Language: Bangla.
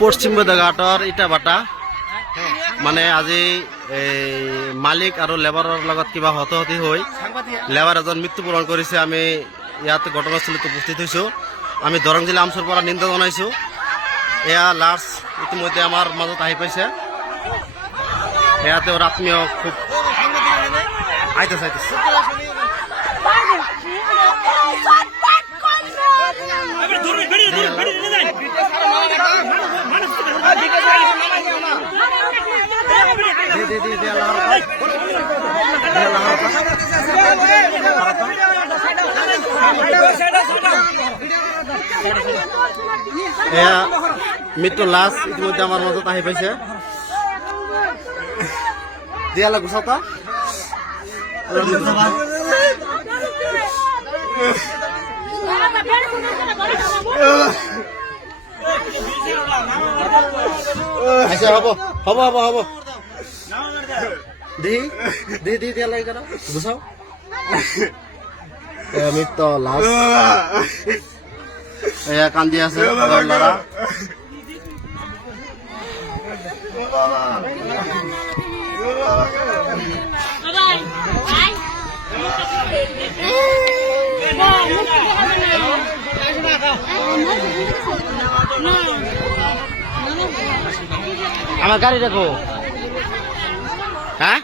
পশ্চিম বেদঘাটৰ ইটাভাটা মানে আজি মালিক আৰু লেবাৰৰ লগত কিবা হতাহতি হৈ লেবাৰ এজন মৃত্যুবৰণ কৰিছে। আমি ইয়াত ঘটনাস্থলীত উপস্থিত হৈছোঁ। আমি দৰং জিলা আমচুৰ পৰা নিন্দা জনাইছোঁ। এয়া লাছ ইতিমধ্যে আমাৰ মাজত আহি পাইছে। এয়া তেওঁৰ আত্মীয় খুব আইতাছে এয়া মৃত্যু লাশ ইতিমধ্যে আমার মাজত আহি পাইছে। দিয়ালে গুছাওতা আচ্ছা হব হব হব হব দি দি দি দিয়া লাগে কেন গুছাও। মৃত্যু লাশ এয়া কান্দি আছে ল'ৰা। আমার গাড়ি দেখো হ্যাঁ